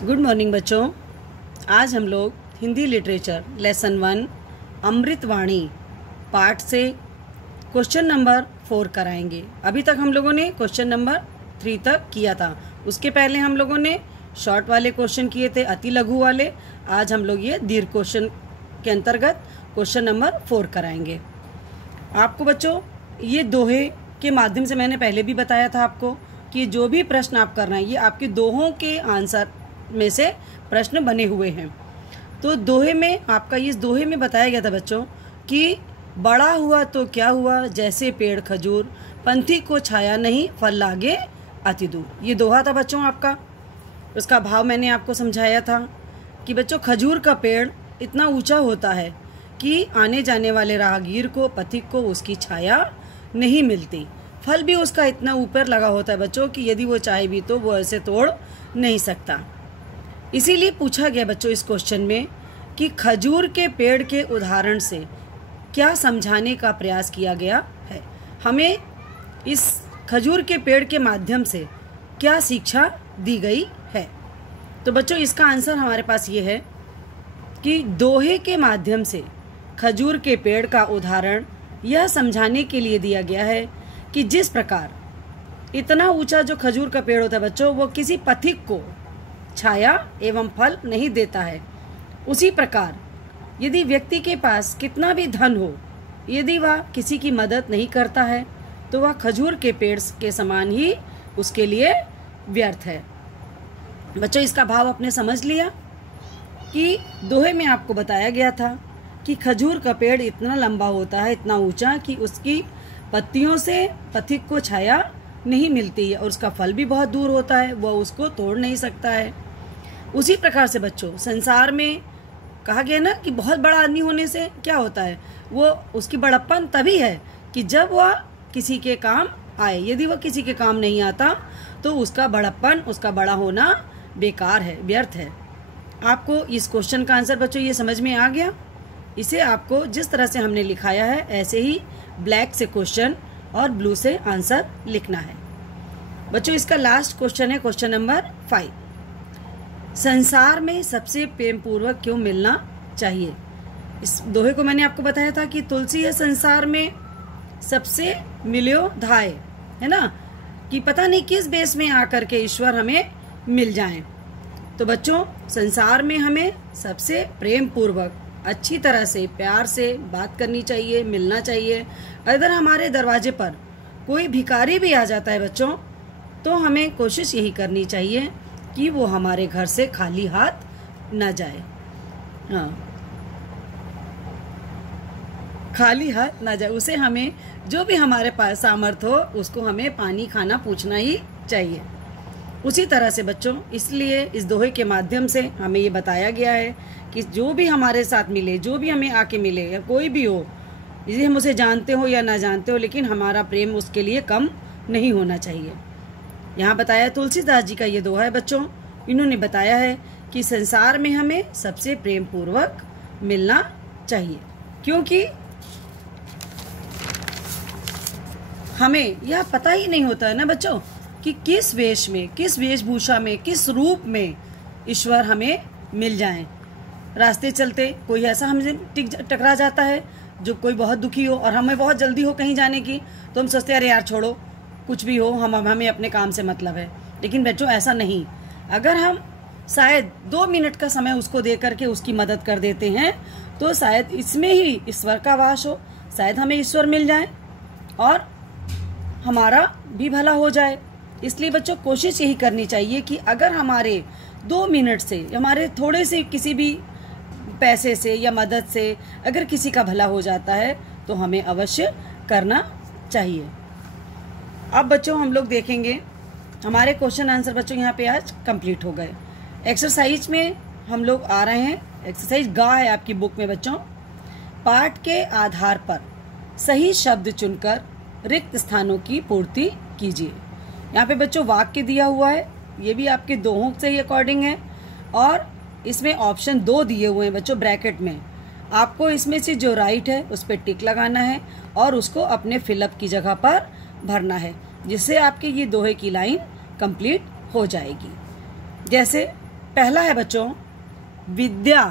Good morning बच्चों। आज हम लोग हिंदी लिटरेचर लेसन 1 अमृतवाणी पार्ट से क्वेश्चन नंबर 4 कराएंगे। अभी तक हम लोगों ने क्वेश्चन नंबर 3 तक किया था। उसके पहले हम लोगों ने शॉर्ट वाले क्वेश्चन किए थे, अति लघु वाले। आज हम लोग ये दीर्घ क्वेश्चन के अंतर्गत क्वेश्चन नंबर 4 कराएंगे। आपको बच्चों ये दोहे के माध्यम से मैंने पहले भी बताया था आपको कि जो भी प्रश्न आप कर रहे हैं ये आपके दोहों के आंसर में से प्रश्न बने हुए हैं। तो दोहे में आपका इस दोहे में बताया गया था बच्चों कि बड़ा हुआ तो क्या हुआ, जैसे पेड़ खजूर, पंथी को छाया नहीं, फल लागे अति दूर। ये दोहा था बच्चों आपका। उसका भाव मैंने आपको समझाया था कि बच्चों खजूर का पेड़ इतना ऊंचा होता है कि आने जाने वाले राहगीर को, पथिक को उसकी छाया नहीं मिलती। फल भी उसका इतना ऊपर लगा होता है बच्चों कि यदि वो चाहे भी तो वो ऐसे तोड़ नहीं सकता। इसीलिए पूछा गया बच्चों इस क्वेश्चन में कि खजूर के पेड़ के उदाहरण से क्या समझाने का प्रयास किया गया है। हमें इस खजूर के पेड़ के माध्यम से क्या शिक्षा दी गई है। तो बच्चों इसका आंसर हमारे पास ये है कि दोहे के माध्यम से खजूर के पेड़ का उदाहरण यह समझाने के लिए दिया गया है कि जिस प्रकार इतना ऊंचा जो खजूर का पेड़ होता है बच्चों, वो किसी पथिक को छाया एवं फल नहीं देता है। उसी प्रकार यदि व्यक्ति के पास कितना भी धन हो, यदि वह किसी की मदद नहीं करता है तो वह खजूर के पेड़ के समान ही उसके लिए व्यर्थ है। बच्चों इसका भाव आपने समझ लिया कि दोहे में आपको बताया गया था कि खजूर का पेड़ इतना लंबा होता है, इतना ऊंचा कि उसकी पत्तियों से पथिक को छाया नहीं मिलती है और उसका फल भी बहुत दूर होता है, वह उसको तोड़ नहीं सकता है। उसी प्रकार से बच्चों संसार में कहा गया ना कि बहुत बड़ा आदमी होने से क्या होता है, वो उसकी बड़प्पन तभी है कि जब वह किसी के काम आए। यदि वह किसी के काम नहीं आता तो उसका बड़प्पन, उसका बड़ा होना बेकार है, व्यर्थ है। आपको इस क्वेश्चन का आंसर बच्चों ये समझ में आ गया। इसे आपको जिस तरह से हमने लिखाया है ऐसे ही ब्लैक से क्वेश्चन और ब्लू से आंसर लिखना है। बच्चों इसका लास्ट क्वेश्चन है क्वेश्चन नंबर 5। संसार में सबसे प्रेम पूर्वक क्यों मिलना चाहिए। इस दोहे को मैंने आपको बताया था कि तुलसी है संसार में सबसे मिलियो धाय, है ना, कि पता नहीं किस बेस में आकर के ईश्वर हमें मिल जाएं। तो बच्चों संसार में हमें सबसे प्रेम पूर्वक अच्छी तरह से प्यार से बात करनी चाहिए, मिलना चाहिए। अगर हमारे दरवाजे पर कोई भिखारी भी आ जाता है बच्चों तो हमें कोशिश यही करनी चाहिए कि वो हमारे घर से खाली हाथ न जाए। हाँ, खाली हाथ न जाए। उसे हमें जो भी हमारे पास सामर्थ्य हो उसको हमें पानी खाना पूछना ही चाहिए। उसी तरह से बच्चों इसलिए इस दोहे के माध्यम से हमें ये बताया गया है कि जो भी हमारे साथ मिले, जो भी हमें आके मिले या कोई भी हो, यदि हम उसे जानते हो या ना जानते हो, लेकिन हमारा प्रेम उसके लिए कम नहीं होना चाहिए। यहाँ बताया तुलसीदास जी का ये दोहा है बच्चों। इन्होंने बताया है कि संसार में हमें सबसे प्रेम पूर्वक मिलना चाहिए, क्योंकि हमें यह पता ही नहीं होता है ना बच्चों कि किस वेश में, किस वेशभूषा में, किस रूप में ईश्वर हमें मिल जाएं। रास्ते चलते कोई ऐसा हमसे टकरा जाता है जो कोई बहुत दुखी हो और हमें बहुत जल्दी हो कहीं जाने की, तो हम सोचते हैं अरे यार छोड़ो, कुछ भी हो, हमें अपने काम से मतलब है। लेकिन बच्चों ऐसा नहीं। अगर हम शायद 2 मिनट का समय उसको दे करके उसकी मदद कर देते हैं तो शायद इसमें ही ईश्वर का वास हो, शायद हमें ईश्वर मिल जाए और हमारा भी भला हो जाए। इसलिए बच्चों कोशिश यही करनी चाहिए कि अगर हमारे 2 मिनट से, हमारे थोड़े से किसी भी पैसे से या मदद से अगर किसी का भला हो जाता है तो हमें अवश्य करना चाहिए। अब बच्चों हम लोग देखेंगे हमारे क्वेश्चन आंसर बच्चों यहाँ पे आज कंप्लीट हो गए। एक्सरसाइज में हम लोग आ रहे हैं। एक्सरसाइज गा है आपकी बुक में बच्चों। पाठ के आधार पर सही शब्द चुनकर रिक्त स्थानों की पूर्ति कीजिए। यहाँ पे बच्चों वाक्य दिया हुआ है, ये भी आपके दोहों से ही अकॉर्डिंग है और इसमें ऑप्शन 2 दिए हुए हैं बच्चों ब्रैकेट में। आपको इसमें से जो राइट है उस पर टिक लगाना है और उसको अपने फिलअप की जगह पर भरना है, जिससे आपके ये दोहे की लाइन कंप्लीट हो जाएगी। जैसे पहला है बच्चों, विद्या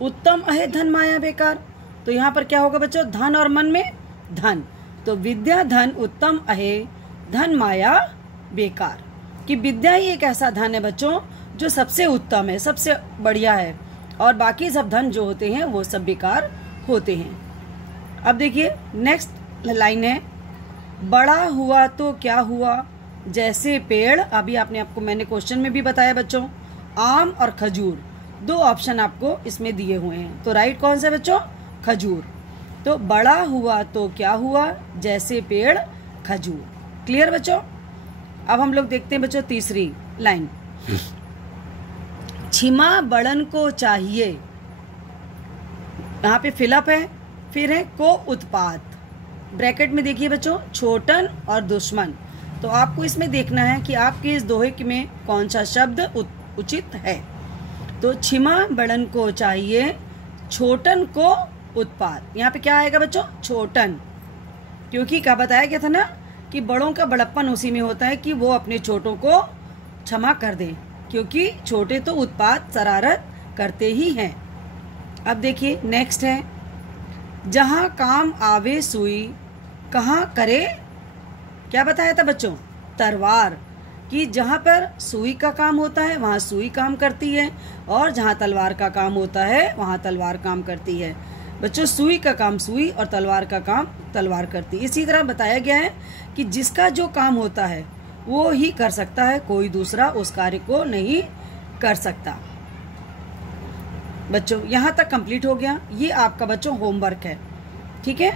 उत्तम अहे धन माया बेकार। तो यहाँ पर क्या होगा बच्चों, धन और मन में धन, तो विद्या धन उत्तम अहे धन माया बेकार, कि विद्या ही एक ऐसा धन है बच्चों जो सबसे उत्तम है, सबसे बढ़िया है, और बाकी सब धन जो होते हैं वो सब बेकार होते हैं। अब देखिए नेक्स्ट लाइन है, बड़ा हुआ तो क्या हुआ जैसे पेड़। अभी आपको मैंने क्वेश्चन में भी बताया बच्चों, आम और खजूर, दो ऑप्शन आपको इसमें दिए हुए हैं, तो राइट कौन सा बच्चों, खजूर। तो बड़ा हुआ तो क्या हुआ जैसे पेड़ खजूर। क्लियर बच्चों। अब हम लोग देखते हैं बच्चों तीसरी लाइन, छिमा बड़न को चाहिए, यहाँ पे फिलअप है, फिर है को उत्पात, ब्रैकेट में देखिए बच्चों छोटन और दुश्मन। तो आपको इसमें देखना है कि आपके इस दोहे में कौन सा शब्द उचित है। तो छिमा बड़न को चाहिए, छोटन को उत्पात। यहाँ पे क्या आएगा बच्चों, छोटन, क्योंकि क्या बताया गया था ना कि बड़ों का बड़प्पन उसी में होता है कि वो अपने छोटों को क्षमा कर दें, क्योंकि छोटे तो उत्पात शरारत करते ही हैं। अब देखिए नेक्स्ट है, जहाँ काम आवे सुई कहाँ करे, क्या बताया था बच्चों, तलवार, कि जहाँ पर सुई का काम होता है वहाँ सुई काम करती है, और जहाँ तलवार का काम होता है वहाँ तलवार काम करती है। बच्चों सुई का काम सुई और तलवार का काम तलवार करती है। इसी तरह बताया गया है कि जिसका जो काम होता है वो ही कर सकता है, कोई दूसरा उस कार्य को नहीं कर सकता। बच्चों यहाँ तक कंप्लीट हो गया, ये आपका बच्चों होमवर्क है, ठीक है।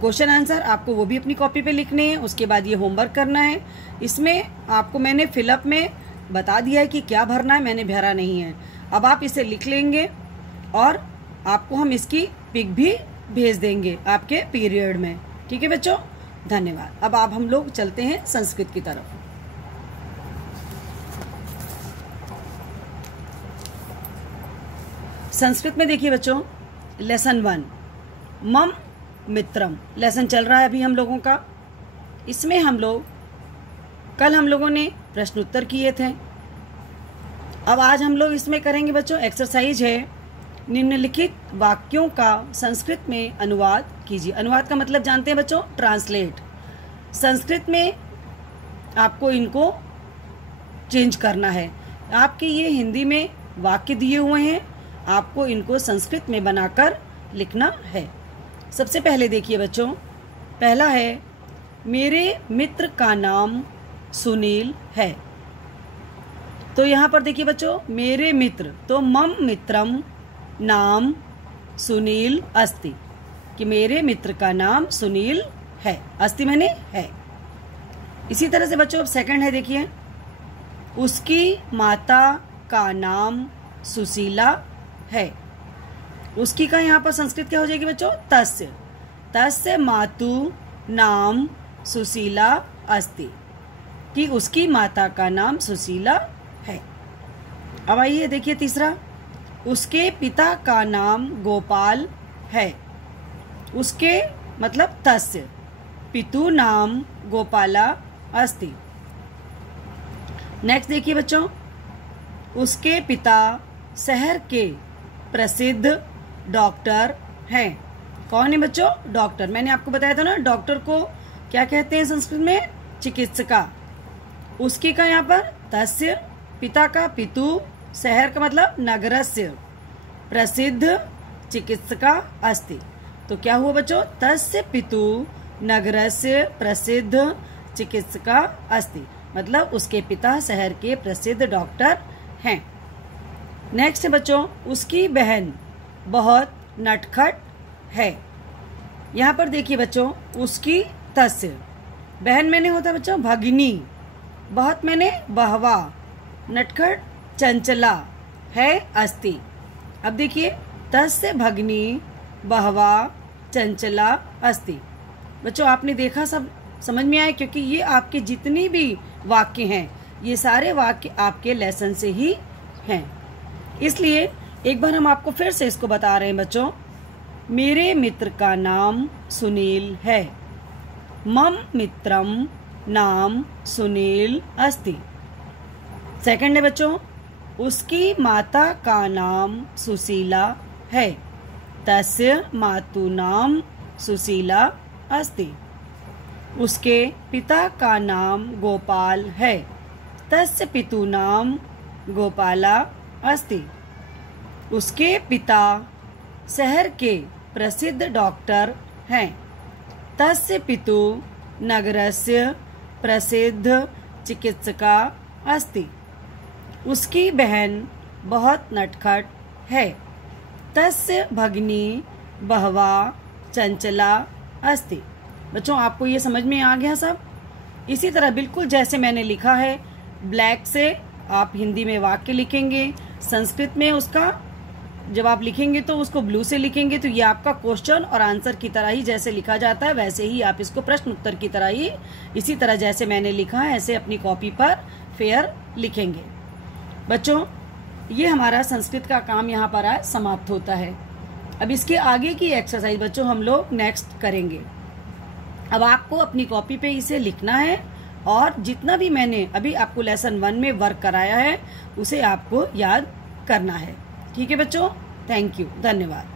क्वेश्चन आंसर आपको वो भी अपनी कॉपी पे लिखने हैं, उसके बाद ये होमवर्क करना है। इसमें आपको मैंने फिलअप में बता दिया है कि क्या भरना है, मैंने भरा नहीं है। अब आप इसे लिख लेंगे और आपको हम इसकी पिक भी भेज देंगे आपके पीरियड में, ठीक है बच्चों। धन्यवाद। अब आप हम लोग चलते हैं संस्कृत की तरफ। संस्कृत में देखिए बच्चों, लेसन 1 मम मित्रम लेसन चल रहा है अभी हम लोगों का। इसमें हम लोग कल हम लोगों ने प्रश्न उत्तर किए थे। अब आज हम लोग इसमें करेंगे बच्चों एक्सरसाइज है, निम्नलिखित वाक्यों का संस्कृत में अनुवाद कीजिए। अनुवाद का मतलब जानते हैं बच्चों, ट्रांसलेट। संस्कृत में आपको इनको चेंज करना है। आपके ये हिंदी में वाक्य दिए हुए हैं, आपको इनको संस्कृत में बनाकर लिखना है। सबसे पहले देखिए बच्चों, पहला है, मेरे मित्र का नाम सुनील है। तो यहाँ पर देखिए बच्चों, मेरे मित्र, तो मम मित्रम नाम सुनील अस्ति, कि मेरे मित्र का नाम सुनील है। अस्ति मैंने है। इसी तरह से बच्चों सेकंड है, देखिए, उसकी माता का नाम सुशीला है। उसकी का यहाँ पर संस्कृत क्या हो जाएगी बच्चों, तस्य। तस्य मातु नाम सुशीला अस्ति, कि उसकी माता का नाम सुशीला है। अब आइए देखिए तीसरा, उसके पिता का नाम गोपाल है। उसके मतलब तस्य, पितु नाम गोपाला अस्ति। नेक्स्ट देखिए बच्चों, उसके पिता शहर के प्रसिद्ध डॉक्टर हैं। कौन है बच्चों, डॉक्टर। मैंने आपको बताया था ना, डॉक्टर को क्या कहते हैं संस्कृत में, चिकित्सका। उसकी का यहाँ पर तस्य, पिता का पितु, शहर का मतलब नगरस्य, प्रसिद्ध चिकित्सका अस्ति। तो क्या हुआ बच्चों, तस्य पितु नगरस्य प्रसिद्ध चिकित्सका अस्ति, मतलब उसके पिता शहर के प्रसिद्ध डॉक्टर हैं। नेक्स्ट बच्चों, उसकी बहन बहुत नटखट है। यहाँ पर देखिए बच्चों, उसकी तस्य, बहन मैंने होता बच्चों भगिनी, बहुत मैंने बहवा, नटखट चंचला, है अस्ति। अब देखिए, तस्य भगिनी बहवा चंचला अस्ति। बच्चों आपने देखा, सब समझ में आए, क्योंकि ये आपके जितनी भी वाक्य हैं ये सारे वाक्य आपके लेसन से ही हैं। इसलिए एक बार हम आपको फिर से इसको बता रहे हैं बच्चों, मेरे मित्र का नाम सुनील है। मम मित्रम नाम सुनील अस्ति। सेकंड है बच्चों, उसकी माता का नाम सुशीला है। तस्य मातु नाम सुशीला अस्ति। उसके पिता का नाम गोपाल है। तस्य पितु नाम गोपाला अस्ति। उसके पिता शहर के प्रसिद्ध डॉक्टर हैं। तस्य पितु नगरस्य प्रसिद्ध चिकित्सका अस्ति। उसकी बहन बहुत नटखट है। तस्य भगिनी बहवा चंचला अस्ति। बच्चों, आपको ये समझ में आ गया सब? इसी तरह बिल्कुल जैसे मैंने लिखा है, ब्लैक से आप हिंदी में वाक्य लिखेंगे, संस्कृत में उसका जब आप लिखेंगे तो उसको ब्लू से लिखेंगे, तो ये आपका क्वेश्चन और आंसर की तरह ही जैसे लिखा जाता है वैसे ही आप इसको प्रश्न उत्तर की तरह ही इसी तरह जैसे मैंने लिखा है ऐसे अपनी कॉपी पर फेयर लिखेंगे। बच्चों, ये हमारा संस्कृत का काम यहाँ पर आज समाप्त होता है। अब इसके आगे की एक्सरसाइज बच्चों हम लोग नेक्स्ट करेंगे। अब आपको अपनी कॉपी पे इसे लिखना है और जितना भी मैंने अभी आपको लेसन 1 में वर्क कराया है उसे आपको याद करना है। ठीक है बच्चों, थैंक यू, धन्यवाद।